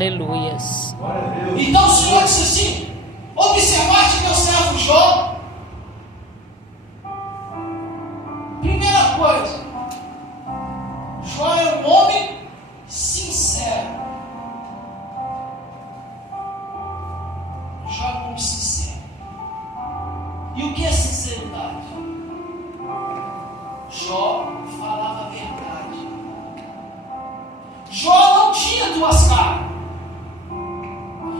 Aleluias. Então o Senhor disse assim: observaste meu servo Jó. Primeira coisa, Jó é um homem sincero. Jó é um homem sincero. E o que é sinceridade? Jó falava a verdade. Jó não tinha duas caras.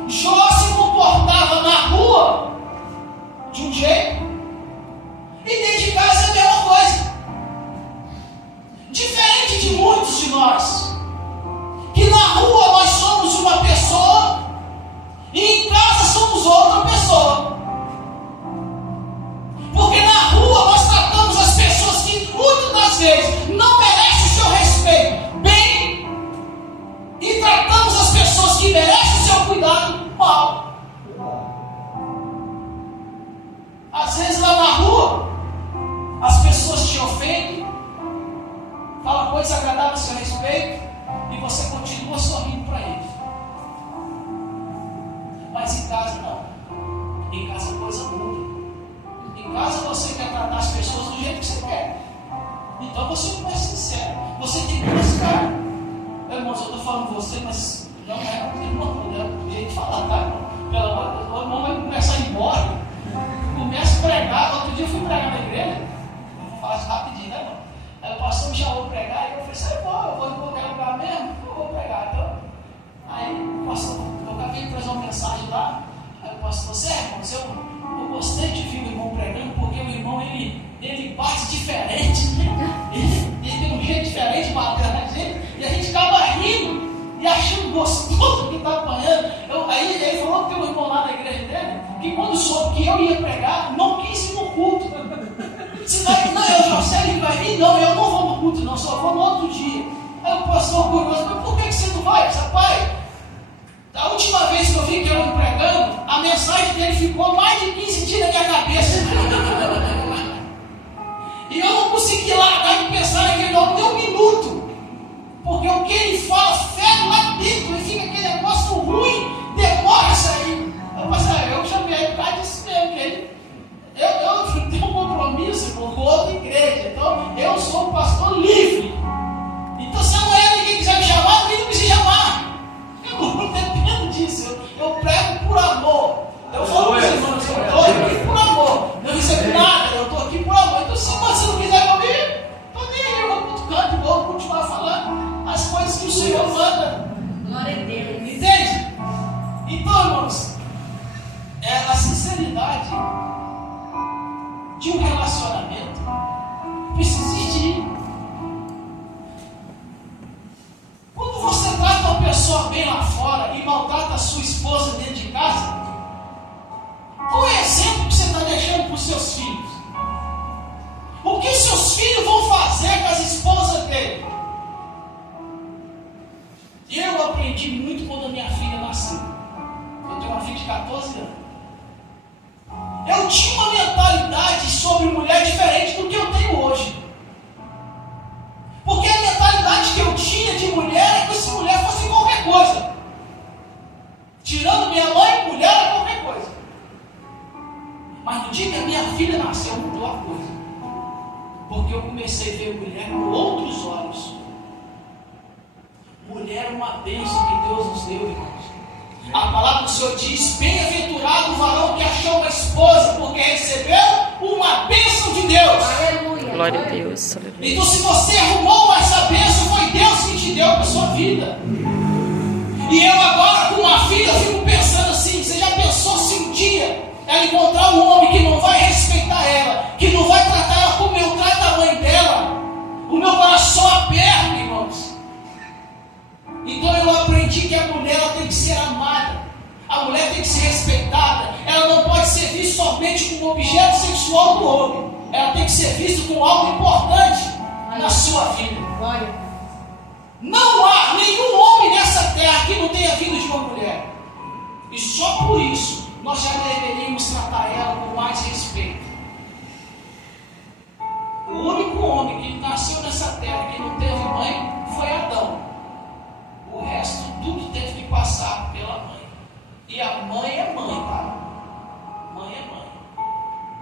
Jó se comportava na rua de um jeito e dentro de casa é a mesma coisa. Diferente de muitos de nós, que na rua nós somos uma pessoa e em casa somos outra pessoa. Porque na rua nós tratamos as pessoas que muitas das vezes não merecem o seu respeito bem e tratamos as pessoas que merecem o seu cuidado mal. Às vezes lá na rua as pessoas te ofendem, falam coisas agradáveis a seu respeito e você continua sorrindo para eles. Mas em casa não. Em casa a coisa muda. Em casa você quer tratar as pessoas do jeito que você quer. Então você não é sincero. Você tem que buscar. Irmãos, eu estou falando você, mas não é o jeito de falar, tá, irmão? Pelo amor de Deus, o irmão vai começar a ir embora. Começa a pregar. Outro dia eu fui pregar na igreja. Eu vou falar isso rapidinho, né, irmão? Aí o pastor me chamou para pregar e eu falei assim: eu vou em qualquer lugar mesmo, eu vou pregar. Então, aí o pastor, eu acabei de trazer uma mensagem lá. Aí o pastor, você, irmãos, eu gostei de ver o irmão pregando, porque o irmão ele bate diferente, né? Ele tem um jeito diferente de bater na gente, e a gente acaba rindo e achando gostoso que está apanhando. Aí ele falou que tem um irmão lá na igreja dele, que quando soube que eu ia pregar, não quis ir no culto. Se não, eu já sei que vai vir, não, eu não vou no culto, não, só vou no outro dia. Aí o pastor curioso, mas por que você não vai? Pai, da última vez que eu vi que eu ia pregando, a mensagem dele ficou mais de 15 dias na minha cabeça. E eu não consegui largar de pensar naquele homem nem um minuto. Porque o que ele fala ferro lá dentro e fica aquele negócio ruim, demora a sair. Eu chamei ele por causa disso mesmo, que ele, eu tenho um compromisso com outra igreja, então eu sou um pastor livre. Então se amanhã ninguém quiser me chamar, ninguém precisa chamar. Eu não dependo disso, eu prego por amor. Eu falo para os irmãos, eu estou aqui por amor, não recebo nada, eu estou aqui por amor. Então se você não quiser me ouvir, estou nem aí, eu vou para outro canto e vou continuar falando as coisas que o Senhor manda. Glória a Deus. Entende? Então, irmãos, a sinceridade de um relacionamento precisa existir. Quando você trata uma pessoa bem lá fora e maltrata a sua esposa dentro de casa, qual é o exemplo que você está deixando para os seus filhos? O que seus filhos vão fazer com as esposas dele? Eu aprendi muito quando a minha filha nasceu. Eu tenho uma filha de 14 anos. Eu tinha uma mentalidade sobre mulher diferente do que eu tenho hoje. Porque a mentalidade que eu tinha de mulher é que se mulher fosse qualquer coisa. Tirando minha mãe, mulher é qualquer coisa. Mas no dia que a minha filha nasceu, mudou a coisa. Porque eu comecei a ver mulher com outros olhos. Mulher é uma bênção que Deus nos deu, irmãos. A palavra do Senhor diz: bem-aventurado o varão que achou uma esposa, porque recebeu uma bênção de Deus. Aleluia. Glória a Deus. Aleluia. Então se você arrumou essa bênção, foi Deus que te deu para a sua vida. E eu agora com uma filha, eu fico pensando assim: você já pensou se um dia ela encontrar um homem que não vai respeitar ela, que não vai tratar ela como eu trato a mãe dela? O meu coração aperta, irmãos. Então eu aprendi que a mulher ela tem que ser amada, a mulher tem que ser respeitada, ela não pode ser vista somente como objeto sexual do homem, ela tem que ser vista como algo importante na sua vida. Não há nenhum homem nessa terra que não tenha vindo de uma mulher, e só por isso nós já deveríamos tratar ela com mais respeito. O único homem que nasceu nessa terra que não teve mãe foi Adão. O resto tudo teve que passar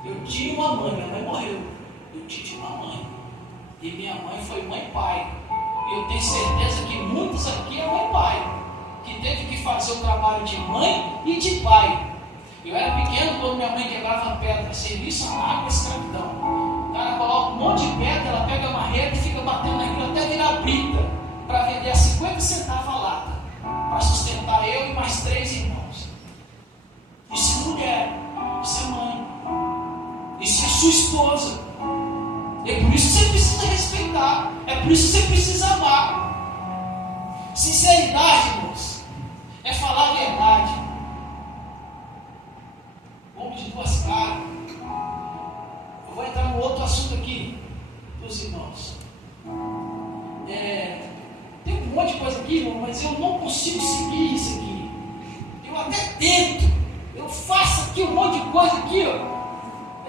Eu tinha uma mãe, minha mãe morreu. Eu tive uma mãe. E minha mãe foi mãe e pai. E eu tenho certeza que muitos aqui é mãe e pai, que teve que fazer o trabalho de mãe e de pai. Eu era pequeno quando minha mãe quebrava pedra, serviço na água, escravidão. O cara coloca um monte de pedra, ela pega a marreta e fica batendo naquilo até virar brita, para vender a 50 centavos a lata, para sustentar eu e mais 3 irmãos. Isso é mulher, isso é mãe, isso é sua esposa. É por isso que você precisa respeitar, é por isso que você precisa amar. Sinceridade, irmãos, é falar a verdade. Homem de duas caras. Eu vou entrar no outro assunto aqui dos irmãos. Tem um monte de coisa aqui, irmão, mas eu não consigo seguir isso aqui. Eu até tento. Eu faço aqui um monte de coisa aqui, ó.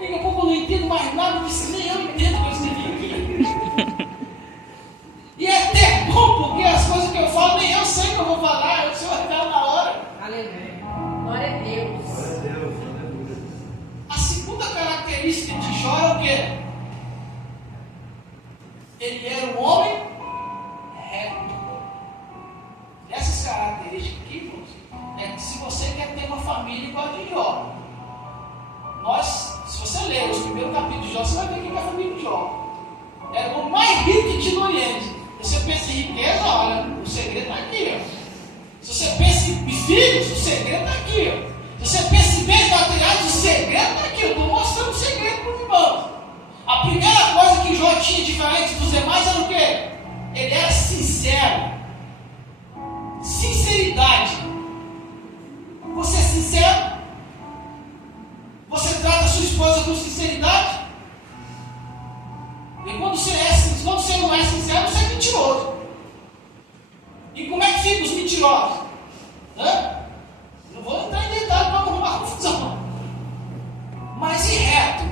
Daqui a pouco eu não entendo mais nada disso, nem eu entendo o que eu escrevi aqui. E é até bom, porque as coisas que eu falo, nem eu sei o que eu vou falar, o Senhor revela na hora. Aleluia. Glória a Deus. Glória a Deus, aleluia. A segunda característica de Jó é o quê? Ele era um homem reto. Essas características aqui, irmãos, é que se você quer ter uma família igual a de Jó, se você ler os primeiros capítulos de Jó, você vai ver quem é a família de Jó. Era o mais rico que tinha no Oriente. Se você pensa em riqueza, olha, o segredo está aqui, ó. Se você pensa em filhos, o segredo está aqui, ó. Se você pensa em bens materiais, o segredo está aqui. Eu estou mostrando o segredo para os irmãos. A primeira coisa que Jó tinha diferente dos demais era o quê? Ele era sincero. Sinceridade. Você é sincero? Você trata a sua esposa com sinceridade? E quando você não é sincero, você é mentiroso. E como é que ficam os mentirosos? Não vou entrar em detalhe para não arrumar confusão. Mas e reto?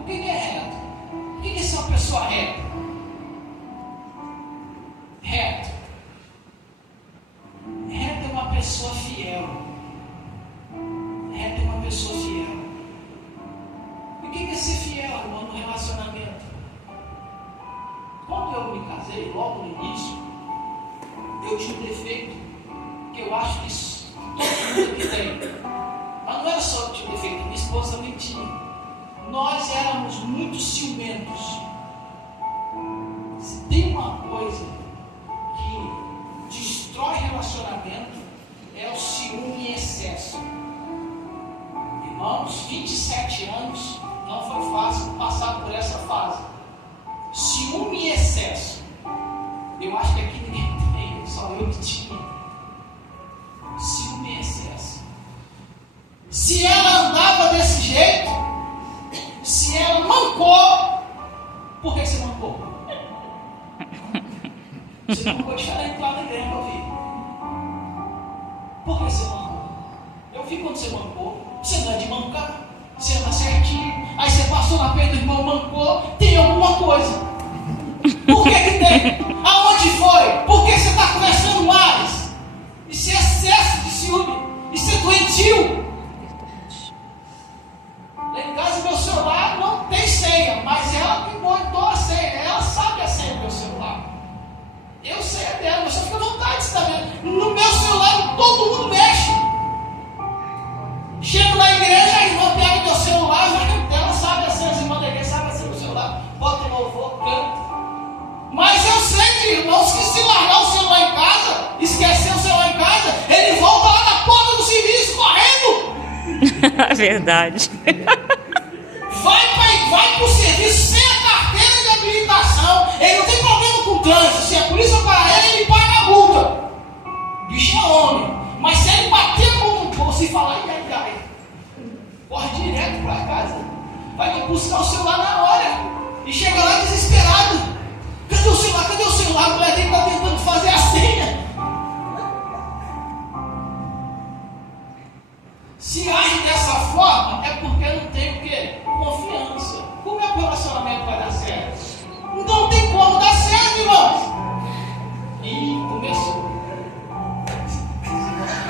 O que é reto? O que é ser uma pessoa reta? Reto. Reto é uma pessoa fiel. Reto é uma pessoa fiel. E o que é ser fiel, irmão, no relacionamento? Quando eu me casei, logo no início, eu tinha um defeito que eu acho que todo mundo aqui tem. Mas não era só que tinha um defeito, minha esposa também tinha. Nós éramos muito ciumentos. Se tem uma coisa que destrói relacionamento, é o ciúme em excesso. Irmãos, 27 anos não foi fácil passar por essa fase. Ciúme em excesso. Eu acho que aqui ninguém tem, só eu que tinha. Ciúme em excesso. Se ela andava desse jeito, se ela mancou, por que você mancou? Você mancou diferente lá na igreja que eu vi. Por que você mancou? Eu vi quando você mancou. Você não é de mancar, você anda certinho. Aí você passou na frente do irmão, mancou. Tem alguma coisa. Por que tem? Aonde foi? Por que você está conversando mais? Isso é excesso de ciúme. Isso é doentio. Lá em casa meu celular não tem senha, mas ela que botou a senha. Ela sabe a senha do meu celular. Eu sei a dela, mas só fica à vontade, você está vendo? No meu celular todo mundo mexe. Chego na igreja, a irmã pega meu celular, ela sabe a senha, as irmãs da igreja sabem a senha do celular. Bota em louvor, canta. Mas eu sei de irmãos que se largar o celular em casa, esquecer o celular em casa, ele volta lá na porta do serviço correndo. Verdade. Vai para o serviço sem a carteira de habilitação. Ele não tem problema com o trânsito. Se a polícia parar ele paga a multa. Bicho é homem. Mas se ele bater a mão no bolso e falar, ai, corre direto para casa. Vai buscar o celular na hora. E chega lá desesperado. Cadê o celular? Cadê o celular? A mulher dele está tentando fazer a senha. Se age dessa forma, é porque não tem o quê? Confiança. Como é que o relacionamento vai dar certo? Não tem como dar certo, irmãos. Ih, começou.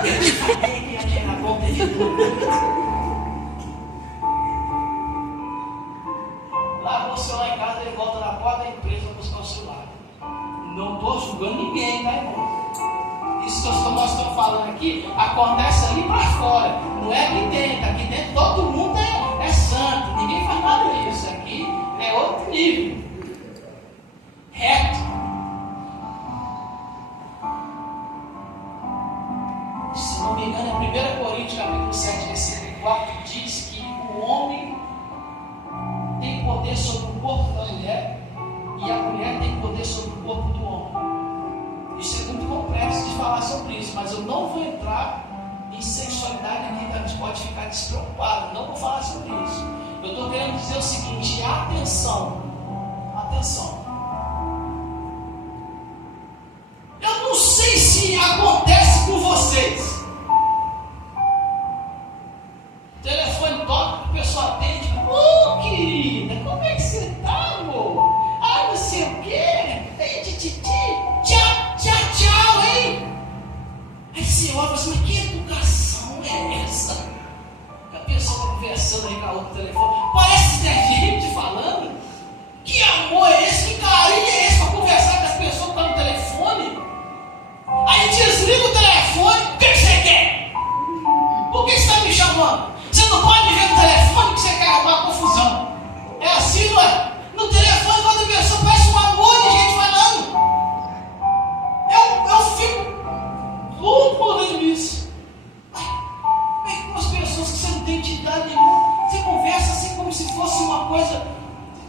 Eu te falei que ia chegar a conta de tudo. o celular em casa, ele volta na porta da empresa para buscar o celular. Não estou julgando ninguém, tá, irmão? Isso que nós estamos falando aqui acontece ali para fora, não é aqui dentro. Aqui dentro todo mundo é santo, ninguém faz nada disso. Aqui é outro nível, reto. Se não me engano, é 1 Coríntios capítulo 7, versículo 4, diz que o homem tem poder sobre o corpo da mulher e a mulher tem poder sobre o corpo do homem. Isso é muito complexo de falar sobre isso, mas eu não vou entrar em sexualidade aqui, a gente pode ficar despreocupado, não vou falar sobre isso. Eu estou querendo dizer o seguinte: atenção, atenção. Eu não sei se acontece com vocês. O telefone toca, a pessoa atende, querida, como é que você está, amor? Não sei o quê, tchau, hein? Aí você olha e fala assim, mas que educação é essa? A pessoa está conversando aí com a outra telefone, parece que é gente falando. Que amor é esse? Que carinho é esse para conversar com as pessoas que estão no telefone? Aí desliga o telefone, o que você quer? Por que você está me chamando? Você não pode me ver no telefone que você quer arrumar confusão. É assim, não é? No telefone, quando a pessoa parece um amor de gente falando. Eu fico louco olhando isso. As pessoas que você não tem entidade nenhuma, você conversa assim como se fosse uma coisa,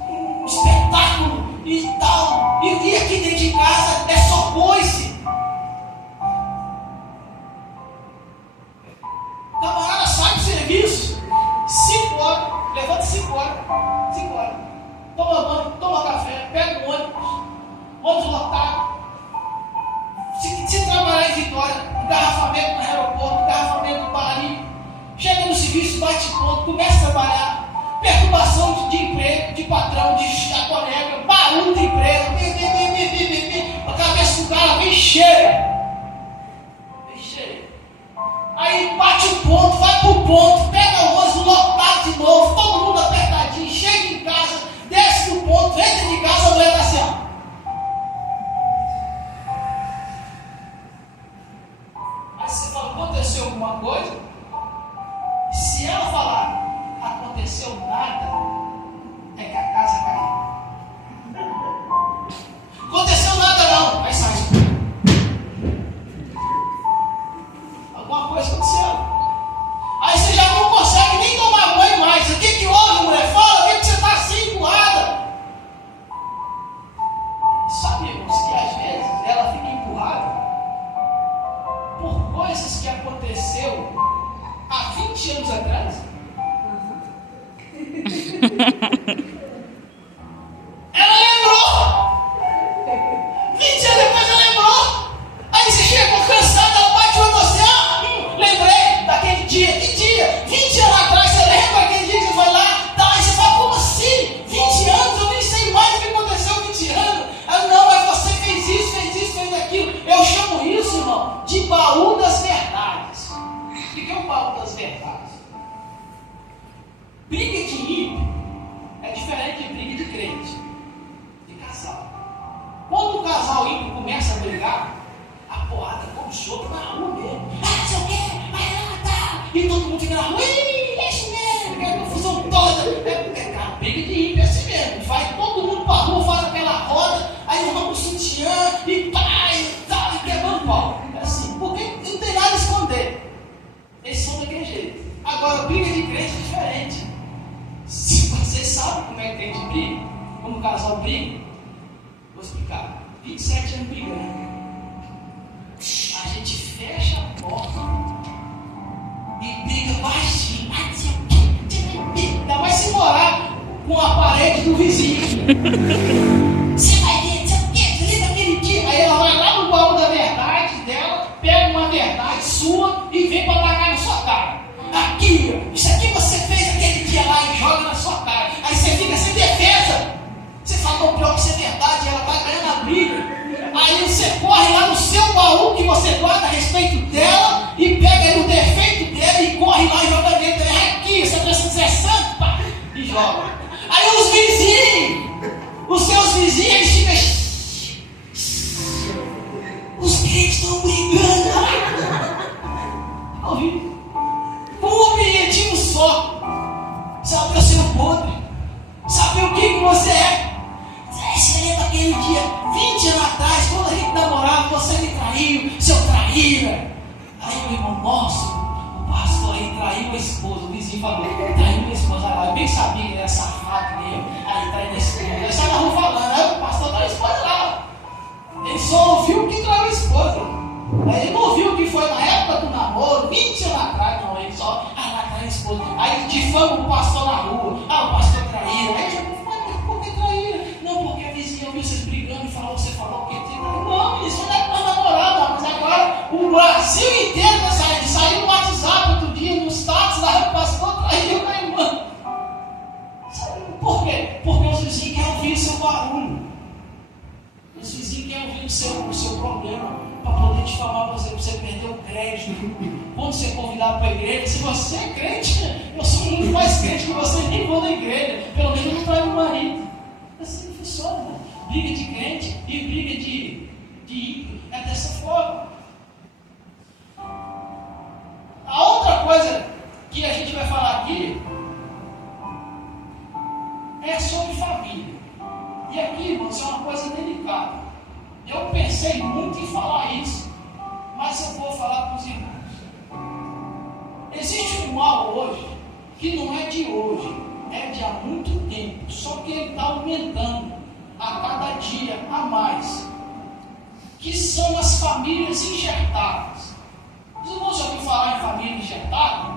um espetáculo e tal. E aqui dentro de casa é só coice. O camarada sai do serviço, 5 horas, levanta 5 horas, 5 horas. Toma banho, toma café, pega o ônibus lotado. Se trabalhar em Vitória, engarrafamento no aeroporto, engarrafamento no Paris, chega no serviço, bate ponto, começa a trabalhar, perturbação de emprego, de patrão, de colega, barulho da empresa, a cabeça do cara vem cheia. Aí bate o ponto, vai pro ponto, pega o ônibus lotado de novo, todo mundo apertadinho, chega em casa, desce do ponto, entra de casa, a mulher está assim, ó. Aí você fala, aconteceu alguma coisa? Se ela falar, aconteceu nada, é que a casa caiu. Aconteceu nada não, aí sai. Alguma coisa aconteceu. Aí você já não consegue nem tomar banho mais. O que houve, mulher? Fala, o que você está assim empurrada? Sabe, irmãos, que às vezes ela fica empurrada por coisas que aconteceu há 20 anos atrás. Ela lembrou. 20 anos depois ela lembrou. Aí você chegou cansado, ela bate o olho em você. Lembrei daquele dia. Que dia? 20 anos atrás, você lembra aquele dia que você foi lá? Tá, aí você fala, como assim? 20 anos? Eu nem sei mais o que aconteceu há 20 anos. Não, mas você fez isso, fez aquilo. Eu chamo isso, irmão, de baú das verdades. O que é o baú das verdades? Briga de ímpio é diferente de briga de crente, de casal. Quando o casal ímpio começa a brigar, a porrada como soco na rua mesmo. Não sei o quê, vai lá, tá. E todo mundo fica na rua, é isso mesmo, é confusão toda. Cara, briga de ímpio é assim mesmo. Vai todo mundo pra rua, faz aquela roda, aí arruma o sutiã e pá, e tal, e quebrando pau. É assim, porque não tem nada a esconder. Eles são daquele jeito. Agora, briga de crente é diferente. Se você sabe como é que tem de briga, como o casal briga, vou explicar. 27 anos brigando. A gente fecha a porta e briga baixinho. Ainda mais se morar com a parede do vizinho. Você vai ver, você o quê? Desliga aquele dia. Aí ela vai lá no baú da verdade dela, pega uma verdade sua e vem para tacar na sua cara. Aqui, isso aqui você fez aquele dia lá e joga na sua cara. Aí você fica sem defesa. Você fala, não, pior que isso é verdade, ela vai ganhando a briga. Aí você corre lá no seu baú que você guarda a respeito dela e pega o defeito dela e corre lá e joga dentro. É aqui, essa pessoa é santa, pá, e joga. Aí os vizinhos vizinho, eles ficam. Os crentes estão brigando. Ouviu? Com um objetivo só. Saber o seu podre. Saber o que você é. Você lembra aquele dia, 20 anos atrás, quando a gente namorava, você me traiu, seu traíra. Aí o irmão, nossa, o pastor aí traiu a esposa. O vizinho falou, traiu a esposa. Eu bem sabia que ele era safado mesmo. Aí traiu a esposa. Eu saí na rua falando, aí o pastor traiu a esposa lá. Ele só ouviu que traiu a esposa. Aí ele não ouviu que foi na época do namoro, 20 anos atrás, não. Ele só, traiu a esposa. Aí difama o pastor na rua. O pastor traiu. Aí já por que traíra? Não, porque a vizinha ouviu vocês brigando e falou, você falou que tem. Não, isso não é para namorar, mas agora o Brasil inteiro vai sair. Saiu no WhatsApp outro dia, no status, lá o pastor traiu a irmã. Por quê? Porque os vizinhos querem ouvir o seu barulho. Os vizinhos querem ouvir o seu problema para poder te falar para você perder o crédito. Quando você é convidado para a igreja, se você é crente, eu sou muito mais crente que você, nem vou na igreja. Pelo menos não trai o marido. Assim não funciona, né? Briga de crente e briga de ímpio é dessa forma. A outra coisa que a gente vai falar aqui é sobre família. E aqui, irmãos, é uma coisa delicada. Eu pensei muito em falar isso, mas eu vou falar para os irmãos. Existe um mal hoje que não é de hoje, é de há muito tempo, só que ele está aumentando a cada dia a mais, que são as famílias enxertadas. Os irmãos já ouviram falar em família enxertada?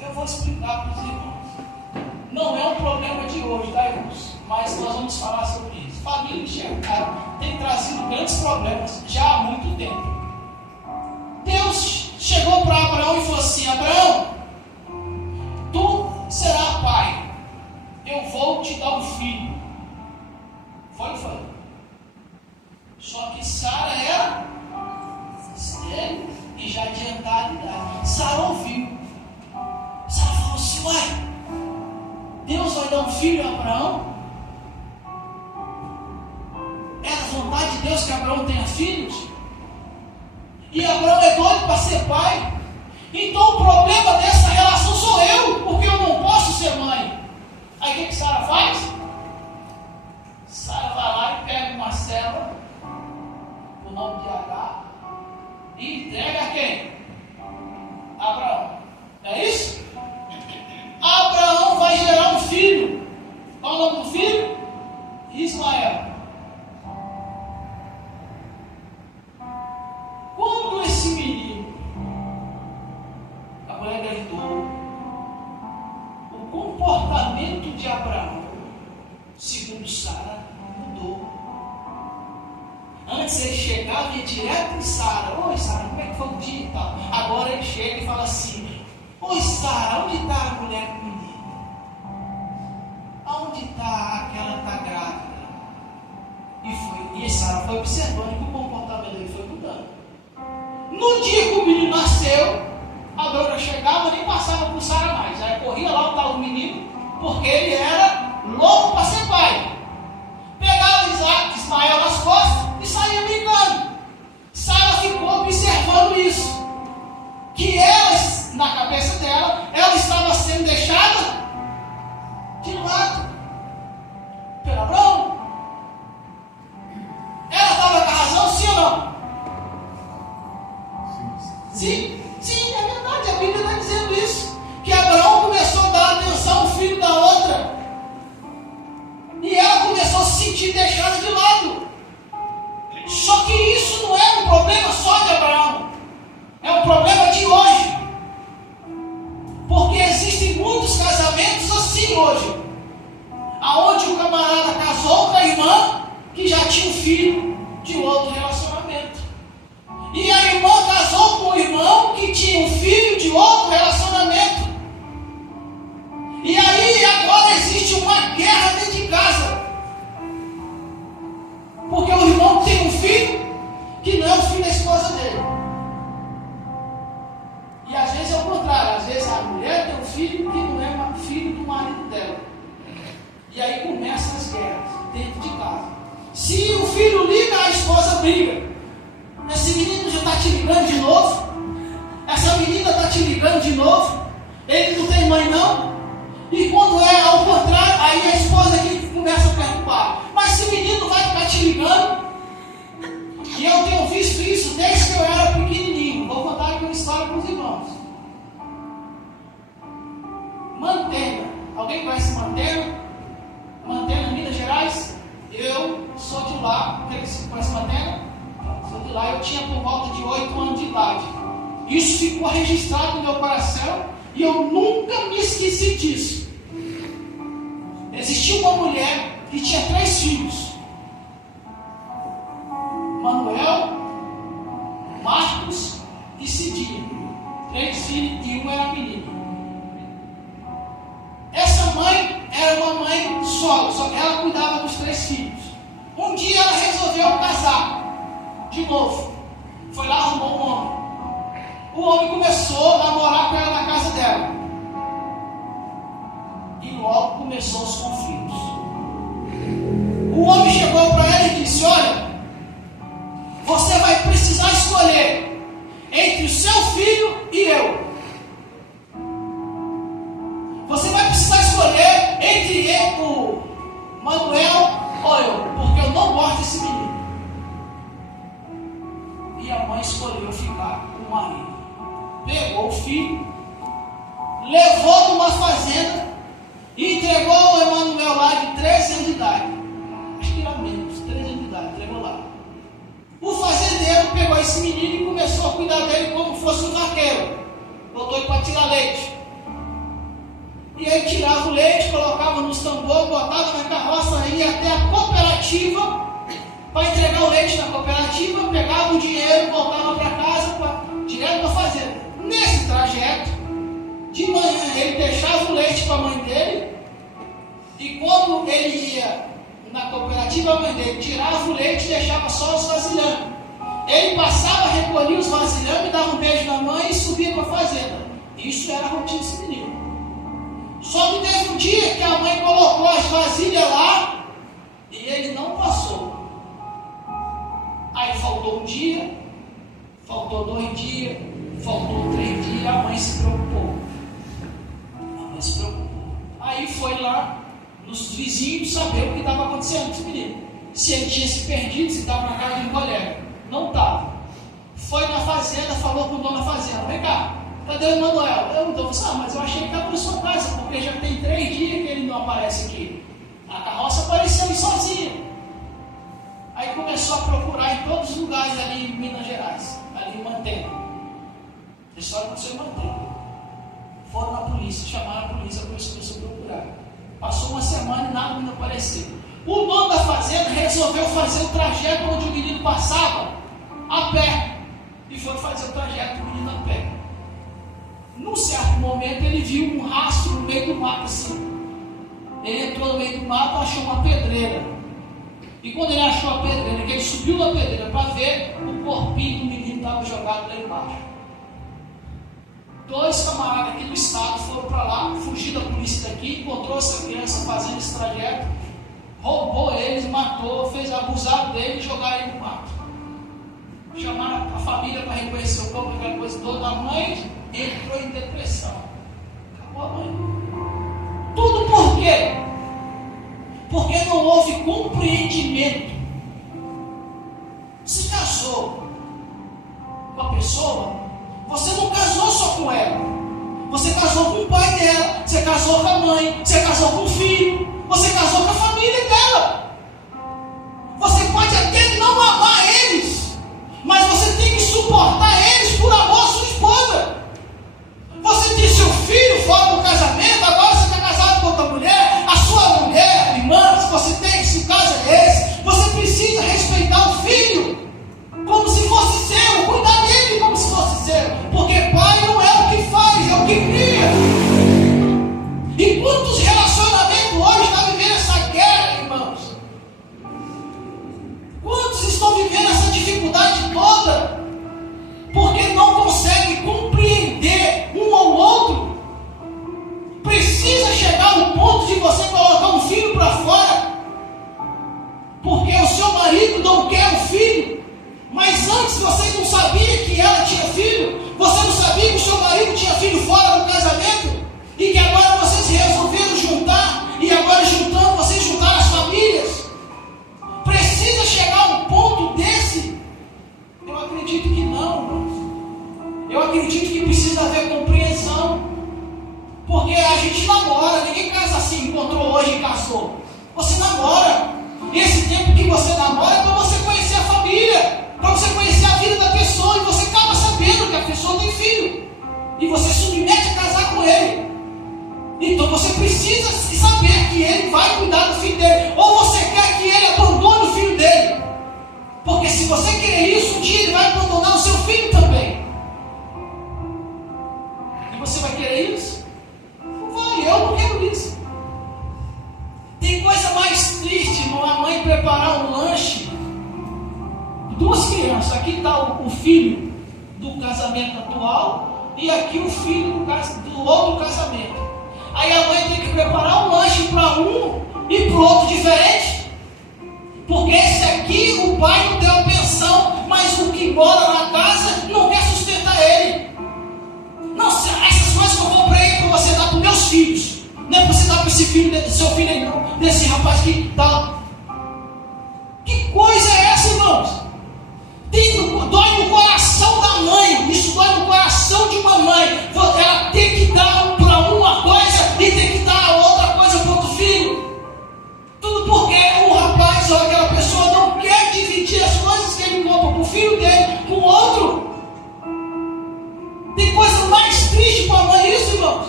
Eu vou explicar para os irmãos. Não é um problema de hoje, tá, irmãos? Mas nós vamos falar sobre isso. Família enxertada tem trazido grandes problemas já há muito tempo. Deus chegou para Abraão e falou assim: Abraão, tu serás pai, eu vou te dar um filho. Foi. Só que Sara era estéril e já adiantada de idade. Sara ouviu. Sara falou assim: uai, Deus vai dar um filho a Abraão? Era a vontade de Deus que Abraão tenha filhos? E Abraão é doido para ser pai? Então o problema dessa relação sou eu, porque eu não posso ser mãe. Aí o que Sara faz? Sara vai lá e pega uma célula, o nome de Agar, e entrega a quem? Abraão. É isso? Abraão vai gerar um filho. Qual o nome do filho? Ismael. Quando esse menino, a mulher engravidou, o comportamento de Abraão, segundo Sara, mudou. Antes ele chegava e ia direto em Sara: oi Sara, como é que foi o dia e tal? Agora ele chega e fala assim: oi Sara, onde está a mulher com o menino? Aonde está aquela que está grávida? E Sara foi observando que o comportamento dele foi mudando. No dia que o menino nasceu, Abraão já chegava, nem passava por Sara mais. Já corria lá onde estava o menino, porque ele era louco para ser pai. Pegava Ismael nas costas e saía brincando. Sara ficou observando isso. Que ela, na cabeça dela, ela estava sendo deixada de lado pelo Abraão. Ela estava com a razão, sim ou não? Sim, é verdade, a Bíblia está dizendo isso. Que Abraão começou a dar atenção ao filho da outra. E ela começou a se sentir deixada de lado. Só que isso não é um problema só de Abraão. É um problema de hoje. Porque existem muitos casamentos assim hoje. Aonde o camarada casou com a irmã que já tinha um filho de outro relacionamento. E a irmã casou com o irmão que tinha um filho de outro relacionamento. E aí agora existe uma guerra dentro de casa. Porque o irmão tem um filho que não é o filho da esposa dele. E às vezes é o contrário. Às vezes a mulher tem um filho que não é filho do marido dela. E aí começam as guerras dentro de casa. Se o filho liga, a esposa briga. Esse menino já está te ligando de novo? Essa menina está te ligando de novo? Ele não tem mãe não? E quando é ao contrário, aí a esposa aqui começa a perturbar. Mas esse menino vai ficar te ligando? E eu tenho visto isso desde que eu era pequenininho. Vou contar aqui uma história para os irmãos. Mantena. Alguém conhece Mantena? Mantena, Minas Gerais? Eu sou de lá. Você conhece Mantena? Sou de lá. Eu tinha por volta de 8 anos de idade. Isso ficou registrado no meu coração e eu nunca me esqueci disso. Existia uma mulher que tinha 3 filhos. Manuel, Marcos e Cidinha. 3 filhos e um era menino. Essa mãe era uma mãe solo, só que ela cuidava dos 3 filhos. Um dia ela resolveu casar de novo. Foi lá, arrumou um homem. O homem começou a namorar com ela na casa dela. E logo começou os conflitos. O homem chegou para ela e disse: olha, você vai precisar escolher entre o seu filho e eu. Você vai precisar escolher entre o Manuel ou eu, porque eu não gosto desse menino. E a mãe escolheu ficar com o marido. Pegou o filho, levou numa fazenda e entregou o Emanuel lá de 13 anos de idade. Acho que era menos, 13 anos de idade, entregou lá. O fazendeiro pegou esse menino e começou a cuidar dele como fosse um vaqueiro. Botou ele para tirar leite. E aí tirava o leite, colocava nos tambores, botava na carroça, ia até a cooperativa para entregar o leite na cooperativa, pegava o dinheiro, voltava para casa, direto para a fazenda. Nesse trajeto, de manhã ele deixava o leite para a mãe dele, e quando ele ia na cooperativa, a mãe dele tirava o leite e deixava só os vasilhames. Ele passava, recolhia os vasilhames, dava um beijo na mãe e subia para a fazenda. Isso era a rotina desse menino. Só que teve um dia que a mãe colocou as vasilhas lá e ele não passou. Aí faltou um dia, faltou 2 dias, faltou 3 dias, a mãe se preocupou. Aí foi lá nos vizinhos saber o que estava acontecendo com esse menino. Se ele tinha se perdido, se estava na casa de um colega. Não estava. Foi na fazenda, falou com o dono da fazenda: vem cá, cadê o Emanuel? Eu não estou, mas eu achei que estava na sua casa, porque já tem 3 dias que ele não aparece aqui. A carroça apareceu ali sozinha. Aí começou a procurar em todos os lugares ali em Minas Gerais, ali em Mantena. A história aconteceu em Mantena. Foram na polícia, chamaram a polícia começou a procurar. Passou uma semana e nada não apareceu. O dono da fazenda resolveu fazer o trajeto onde o menino passava a pé. E foi fazer o trajeto do menino a pé. Num certo momento ele viu um rastro no meio do mato assim. Ele entrou no meio do mato e achou uma pedreira. E quando ele achou a pedreira, ele subiu na pedreira para ver, o corpinho do menino estava jogado lá embaixo. 2 camaradas aqui do estado foram para lá, fugiu da polícia daqui, encontrou essa criança fazendo esse trajeto, roubou eles, matou, fez abusar dele e jogaram ele no mato. Chamaram a família para reconhecer o corpo, aquela coisa toda. A mãe entrou em depressão. Acabou a mãe. Tudo por quê? Porque não houve compreendimento. Se casou com a pessoa, você não casou só com ela. Você casou com o pai dela, você casou com a mãe, você casou com o filho, você casou com a família dela. Você pode até não amar eles, mas você tem que suportar eles por amor à sua esposa. Você tem seu filho fora do casamento, agora você está casado com outra mulher, a sua mulher, irmã, se você tem, se o caso é esse, você precisa respeitar o filho como se fosse seu, cuidar dele como se fosse seu, porque pai não é o que faz, é o que cria. E quantos relacionamentos hoje Você namora. E esse tempo que você namora é para você conhecer a família, para você conhecer a vida da pessoa, e você acaba sabendo que a pessoa tem filho. E você submete a casar com ele. Então você precisa saber que ele vai cuidar do filho dele. Ou você quer que ele abandone o filho dele. Porque se você querer isso, um dia ele vai abandonar o seu filho também. E você vai querer isso? Não vai, eu não quero isso. Tem coisa mais triste, irmão, a mãe preparar um lanche. Duas crianças, aqui está o filho do casamento atual e aqui o filho do outro casamento. Aí a mãe tem que preparar um lanche para um e para o outro diferente. Porque esse aqui, o pai não deu a pensão, mas o que mora na casa não quer sustentar ele. Não, essas coisas que eu comprei é para você dar para os meus filhos. Não é para você dar para esse filho, seu filho aí não, desse rapaz que está lá. Que coisa é essa, irmãos? Dói no coração da mãe. Isso dói no coração de uma mãe. Ela tem que dar para uma coisa e tem que dar a outra coisa para outro filho. Tudo porque o rapaz ou aquela pessoa não quer dividir as coisas que ele compra para o filho dele com o outro. Tem coisa mais triste para a mãe isso, irmãos?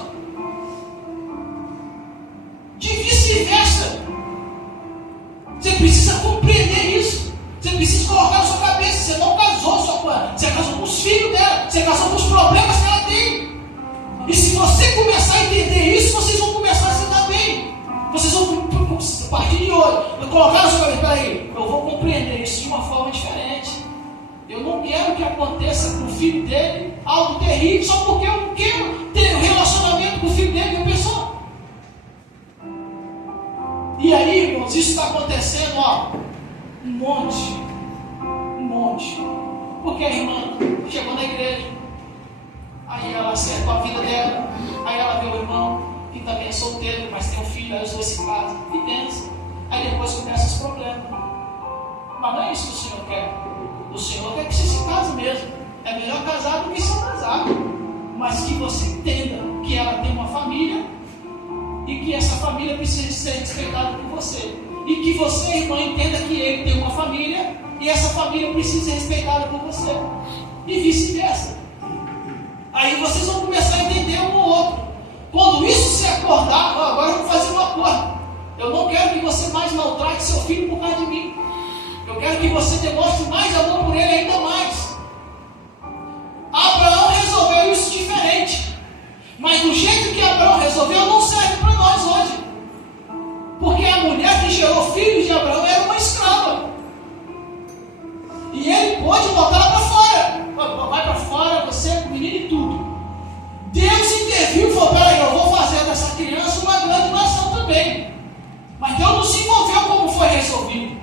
De vice-versa. Você precisa compreender isso. Você precisa colocar na sua cabeça. Você não casou só com ela. Você casou com os filhos dela. Você casou com os problemas que ela tem. E se você começar a entender isso, vocês vão começar a se dar bem. Vocês vão, a partir de hoje, colocar na sua cabeça, peraí, eu vou compreender isso de uma forma diferente. Eu não quero que aconteça com o filho dele algo terrível, só porque eu não quero ter um relacionamento com o filho dele, com a pessoa. E aí, irmãos, isso está acontecendo, ó, um monte. Porque a irmã chegou na igreja, aí ela acertou a vida dela, aí ela vê o irmão, que também é solteiro, mas tem um filho, aí os dois se casam, e pensa. Aí depois começam os problemas. Mas não é isso que o Senhor quer. O Senhor quer que você se case mesmo. É melhor casar do que se casar. Mas que você entenda que ela tem uma família e que essa família precisa ser respeitada por você. E que você, irmã, entenda que ele tem uma família e essa família precisa ser respeitada por você. E vice-versa. Aí vocês vão começar a entender um ao outro. Quando isso se acordar, agora eu vou fazer um acordo. Eu não quero que você mais maltrate seu filho por causa de mim. Eu quero que você demonstre mais amor por ele ainda mais. Abraão resolveu isso diferente. Mas do jeito que Abraão resolveu, não serve para nós hoje. Porque a mulher que gerou filhos de Abraão era uma escrava. E ele pôde botar ela para fora. Vai para fora, você é menino e tudo. Deus interviu e falou, peraí, eu vou fazer dessa criança uma grande nação também. Mas Deus não se envolveu como foi resolvido.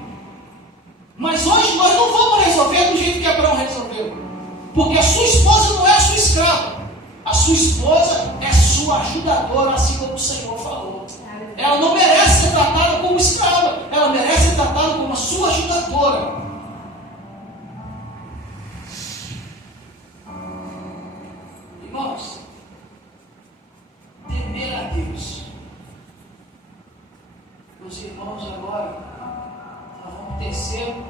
Mas hoje nós não vamos resolver do jeito que Abraão resolveu. Porque a sua esposa não é a sua escrava. A sua esposa é sua ajudadora, assim como o Senhor falou. Ela não merece ser tratada como escrava. Ela merece ser tratada como a sua ajudadora. Irmãos, temer a Deus. Meus irmãos, agora nós vamos terceiro.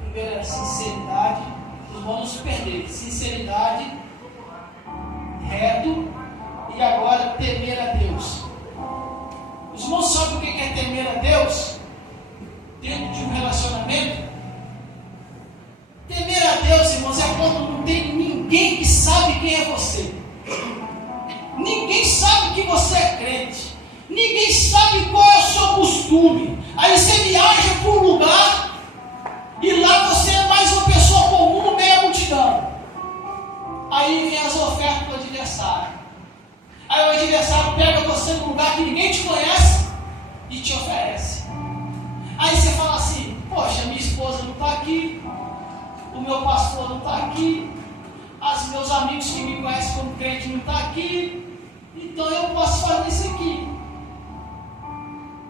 Primeiro é sinceridade. Nós vamos perder sinceridade, reto, e agora temer a Deus. Os irmãos sabem o que é temer a Deus dentro de um relacionamento? Temer a Deus, irmãos, é quando não tem ninguém que sabe quem é você. Ninguém sabe que você é crente. Ninguém sabe qual é o seu costume. Aí você viaja para um lugar e lá você é mais uma pessoa comum no meio da multidão. Aí vem as ofertas do adversário. Aí o adversário pega você num lugar que ninguém te conhece e te oferece. Aí você fala assim, poxa, minha esposa não está aqui, o meu pastor não está aqui, os meus amigos que me conhecem como crente não estão aqui, então eu posso fazer isso aqui.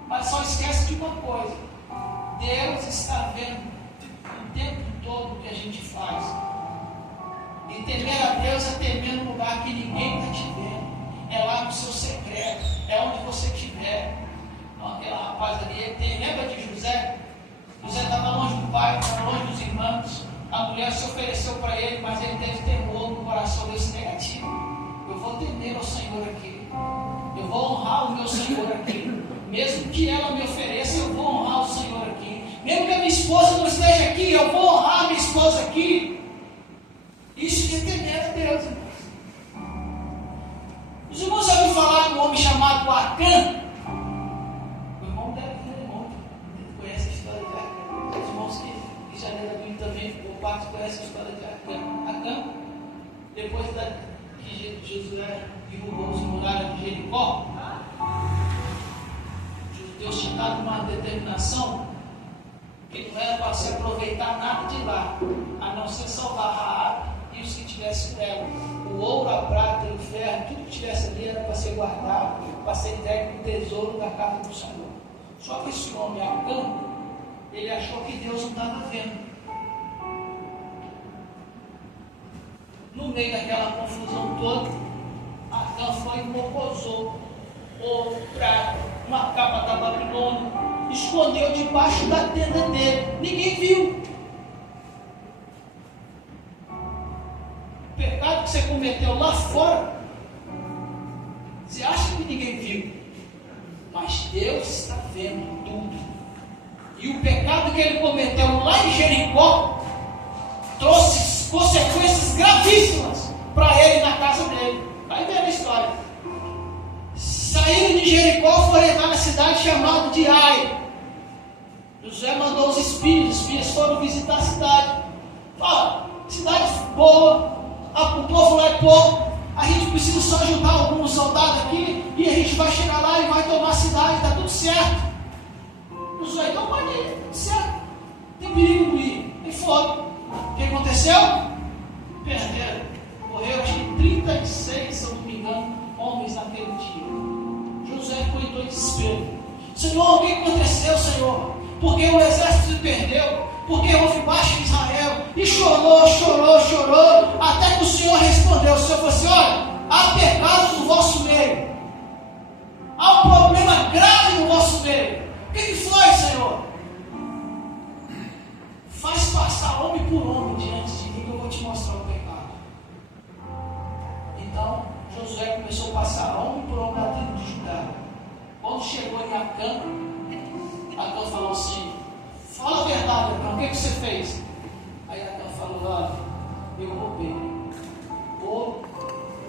Mas só esquece de uma coisa, Deus está vendo o tempo todo o que a gente faz. E temer a Deus é temer no lugar que ninguém está te vendo. É lá no seu secreto, é onde você estiver. Então, aquele rapaz ali, lembra de José? José estava longe do pai, estava longe dos irmãos. A mulher se ofereceu para ele, mas ele teve temor no coração desse negativo. Eu vou temer ao Senhor aqui. Eu vou honrar o meu Senhor aqui. Mesmo que ela me ofereça, eu vou honrar o Senhor aqui. Mesmo que a minha esposa não esteja aqui, eu vou honrar a minha esposa aqui. Isso é temer a Deus, irmãos. Os irmãos já ouviram falar de um homem chamado Acã? O irmão deve ter irmão. Conhece a história de Acã. Os irmãos que já leram a Bíblia também, por parte, conhecem a história de Acã. Acã, depois que Josué derrubou os muralhas de Jericó, Deus tinha dado uma determinação que não era para se aproveitar nada de lá, a não ser salvar Raabe e os que tivessem nela. O ouro, a prata e o ferro, tudo que tivesse ali era para ser guardado, para ser entregue no tesouro da casa do Senhor. Só que esse homem, Acã, ele achou que Deus não estava vendo. No meio daquela confusão toda, Acã foi e mocosou ouro, prata, uma capa da Babilônia, escondeu debaixo da tenda dele. Ninguém viu. O pecado que você cometeu lá fora, você acha que ninguém viu, mas Deus está vendo tudo. E o pecado que ele cometeu lá em Jericó trouxe consequências gravíssimas para ele na casa dele. Vai ver a história. Saíram de Jericó, foram entrar na cidade chamada de Ai. José mandou os espias foram visitar a cidade. Fala, cidade boa, o povo lá é pouco, a gente precisa só ajudar alguns soldados aqui, e a gente vai chegar lá e vai tomar a cidade, está tudo certo. José, então pode ir, tudo certo. Tem perigo de ir, tem fogo. O que aconteceu? Perderam. Morreram acho que 36, se eu não me engano, homens naquele dia. José ficou em desespero. Senhor, o que aconteceu, Senhor? Porque o exército se perdeu, porque houve baixa em Israel, e chorou, até que o Senhor respondeu. O Senhor falou assim: olha, há pecados no vosso meio, há um problema grave no vosso meio. O que foi, Senhor? Faz passar homem por homem diante de mim, que eu vou te mostrar o pecado. Então Josué começou a passar homem por homem na tribo de Judá. Quando chegou em Acã, Acã falou assim: fala a verdade, Acã, o que você fez? Aí Acã falou: olha, eu roubei ouro,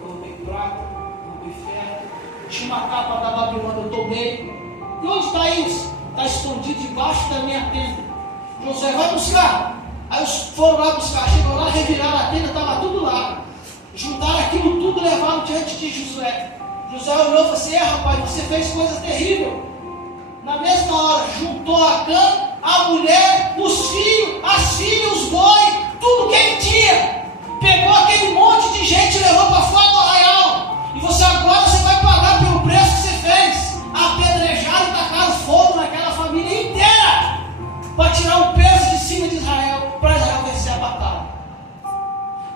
eu roubei prata, eu roubei ferro, tinha uma capa da Babilônia, eu tomei. E onde está isso? Está escondido debaixo da minha tenda. Josué, vai buscar. Aí eles foram lá buscar, chegou lá, reviraram a tenda, estava tudo lá. Juntaram aquilo tudo, levaram diante de Josué. Josué olhou e falou assim: rapaz, você fez coisa terrível. Na mesma hora, juntou a Acã, a mulher, os filhos, as filhas, os bois, tudo que ele tinha. Pegou aquele monte de gente e levou para fora do arraial. E agora você vai pagar pelo preço que você fez. Apedrejaram e tacaram fogo naquela família inteira, para tirar o peso de cima de Israel, para Israel vencer a batalha.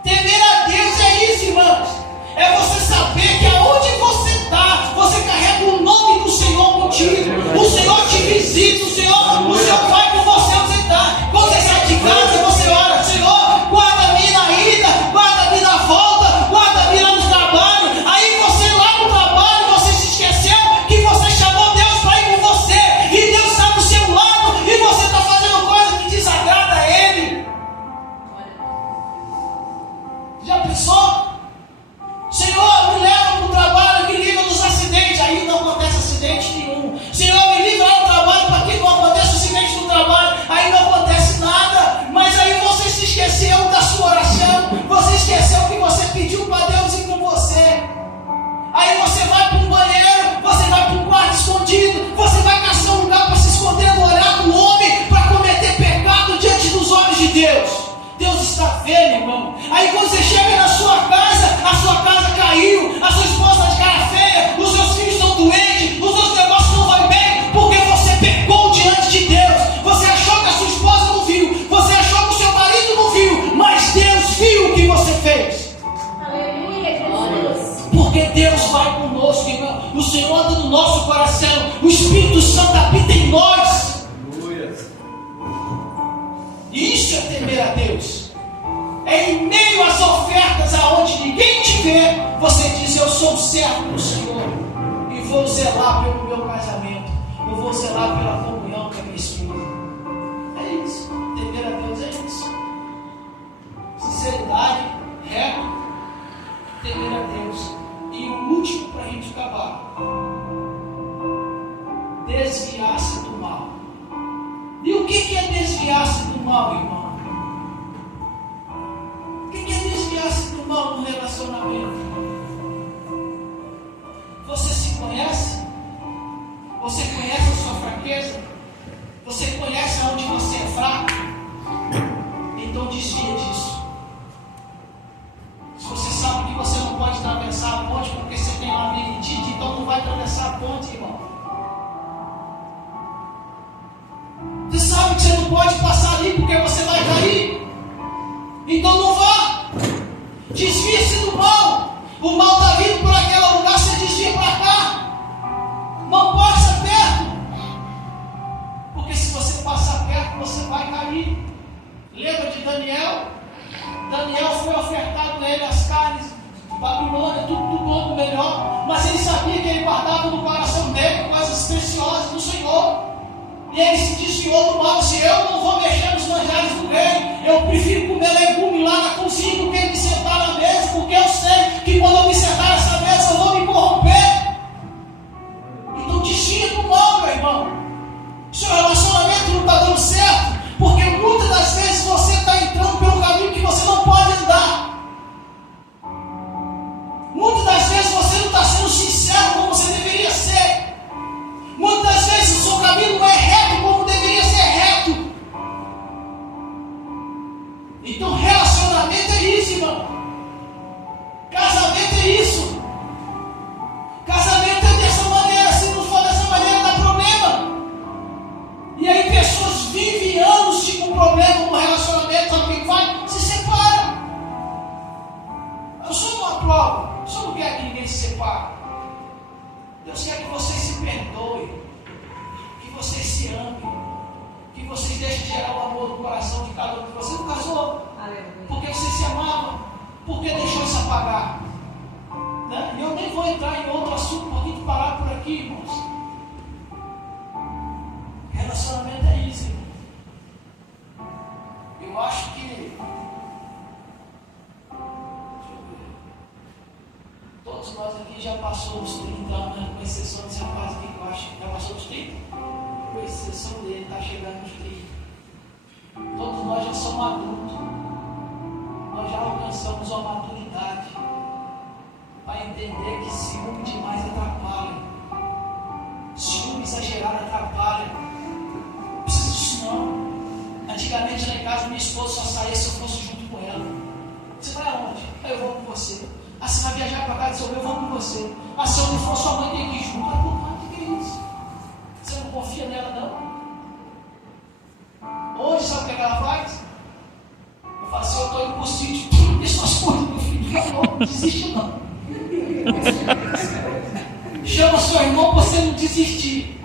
Temer a Deus é isso, irmãos. É você saber que aonde você está, você carrega o nome do Senhor contigo. O Senhor te visita, o Senhor vai com você onde você está. Quando você sai de casa, você ora: Senhor, guarda-me na ida, guarda-me na volta, guarda-me lá no trabalho. Aí você lá no trabalho, você se esqueceu que você chamou Deus para ir com você, e Deus está do seu lado, e você está fazendo coisa que desagrada a Ele. Já pensou? Senhor, me leva para o trabalho, me livra dos acidentes. Aí não acontece acidente nenhum. Senhor, me livra lá no trabalho para que não a Deus. É em meio às ofertas aonde ninguém te vê, você diz: eu sou servo do Senhor e vou zelar pelo meu casamento, eu vou zelar pela comunhão com a minha esposa. É isso, temer a Deus é isso. Sinceridade, regra, temer a Deus. E o último para a gente acabar: desviar-se do mal. E o que é desviar-se do mal, irmão? O que é desviar-se do mal no relacionamento? Você se conhece? Você conhece a sua fraqueza? Você conhece aonde você é fraco? Então desvia disso. Se você sabe que você não pode atravessar a ponte porque você tem uma labirintite, então não vai atravessar a ponte, irmão. Você sabe que você não pode passar ali porque você vai cair, então não vá. Desvia-se do mal. O mal está vindo por aquele lugar, você desvia para cá. Não passa perto, porque se você passar perto você vai cair. Lembra de Daniel? Daniel foi ofertado a ele as carnes de Babilônia, tudo melhor, mas ele sabia que ele guardava no coração dele coisas preciosas do Senhor, e ele se desviou do mal. Se eu não vou mexer nos manjares do rei, eu prefiro comer legume lá na cozinha do que me sentar na mesa, porque eu sei que quando eu me sentar nessa mesa eu vou me corromper. Então desvia do mal, meu irmão. Seu relacionamento não está dando certo, porque muitas das vezes você está entrando pelo caminho que você não pode andar. Muitas das vezes você não está sendo sincero como você deveria ser. Muitas das vezes o seu caminho não é reto como deveria ser reto. Então relacionamento é isso, irmão. Casamento é isso. Casamento é dessa maneira. Se não for dessa maneira, dá problema. E aí pessoas vivem anos com problema no relacionamento. Sabe o que faz? Se separa. Eu sou uma prova. Eu só não quero que ninguém se separe. Deus quer que vocês se perdoem, que vocês se amem, que vocês deixem gerar o amor no coração de cada um de vocês. Não casou porque vocês se amavam, porque deixou isso apagar, né? E eu nem vou entrar em outro assunto, porque tem que parar por aqui, irmãos. Relacionamento é isso, irmão. Eu acho que, deixa eu ver, todos nós aqui já passou dos 30 anos, né? Com exceção desse rapaz aqui que eu acho que já passou dos 30, com exceção dele, está chegando nos 30. Todos nós já somos adultos, nós já alcançamos uma maturidade para entender que ciúme demais atrapalha, ciúme exagerado atrapalha. Não precisa disso não. Antigamente lá em casa minha esposa só saía se eu fosse junto com ela. Você vai aonde? Aí eu vou com você. Ah, você vai viajar para casa do seu eu vou com você. Ah, se eu não for, sua mãe tem que ir junto. Ah, por que é isso? Você não confia nela não? Hoje sabe o que ela faz? Eu falo assim: eu estou indo para o sítio, deixa as coisas, meu filho, não desiste não. Chama seu irmão para você não desistir.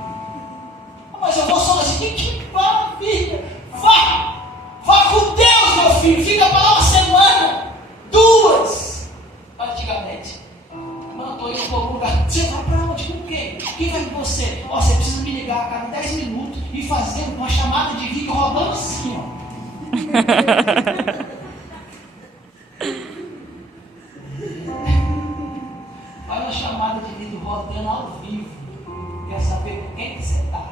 Mas eu vou sozinho. Que maravilha! Vá com Deus, meu filho. Fica para lá uma semana, 2. Antigamente, não, estou indo para algum lugar. Você vai para onde? Com quem? Quem vai com você? Ó, você precisa me ligar a cada 10 minutos e fazer uma chamada de vídeo rodando assim, ó. Faz uma chamada de vídeo rodando ao vivo. Quer saber com quem que você está?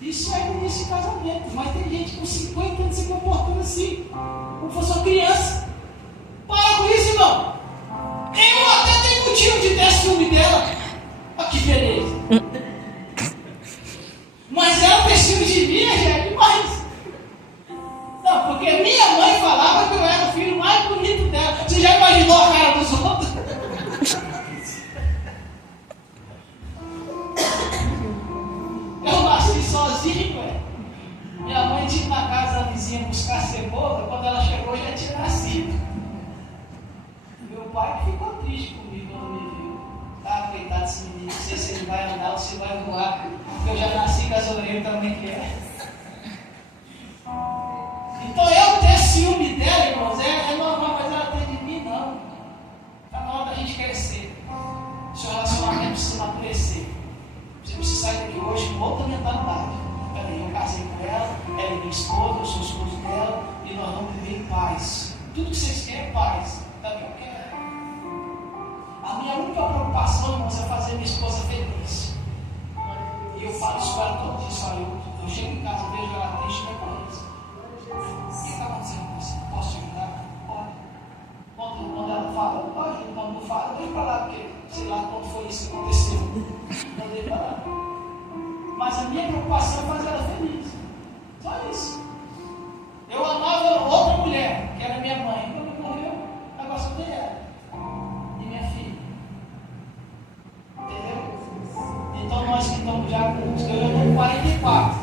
Isso é início de casamento, mas tem gente com 50 anos se comportando assim, como se fosse uma criança. Para com isso, irmão. Eu até tenho motivo de ter ciúme dela. Olha que beleza. Mas ela tem ciúme de mim, é demais. Não, porque minha mãe falava que eu era o filho mais bonito dela. Você já imaginou a cara dos outros? Eu nasci sozinho, ué. Minha mãe tinha ido na casa da vizinha buscar cebola. Quando ela chegou, já tinha nascido. Meu pai ficou triste comigo quando me viu. Ah, coitado desse menino, não sei se ele vai andar ou se vai voar. Eu já nasci com as orelhas também que é. irmãos, é normal, mas ela tem de mim, não. Está na hora da gente crescer. Seu relacionamento precisa amadurecer. Você precisa sair daqui hoje com outra mentalidade. Peraí, eu casei com ela é minha esposa, eu sou esposo dela, e nós vamos viver em paz. Tudo que vocês querem é paz. Tá bem? Eu quero. A minha única preocupação, irmãos, é fazer minha esposa feliz. E eu falo isso para ela todo dia. Eu chego em casa, vejo ela triste, mas conheço. O que está acontecendo com você? Posso te ajudar? Pode. Quando ela fala, pode, quando não fala, deixa para lá, porque sei lá quando foi isso que aconteceu. Não deixa para lá. Mas a minha preocupação é fazer ela feliz. Só isso. Eu amava outra mulher, que era minha mãe. Quando ela morreu, agora só tem ela. E minha filha. Entendeu? Então nós que estamos já com. Eu já estou com 44.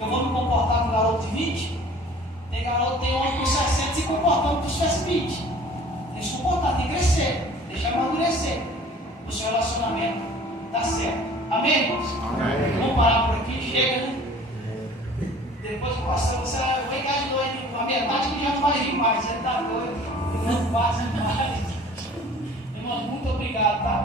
Eu vou me comportar com um garoto de 20. Tem garoto, tem homem com 60 se comportando com os 20. Tem que se comportar, tem que crescer. Deixar amadurecer. O seu relacionamento está certo. Amém, irmãos? Amém. Vamos parar por aqui, chega, né? Depois que o pastor, você vai cá de noite, a metade que já não vai rir mais, ele está doido, ele não passa mais. Irmãos, muito obrigado, tá?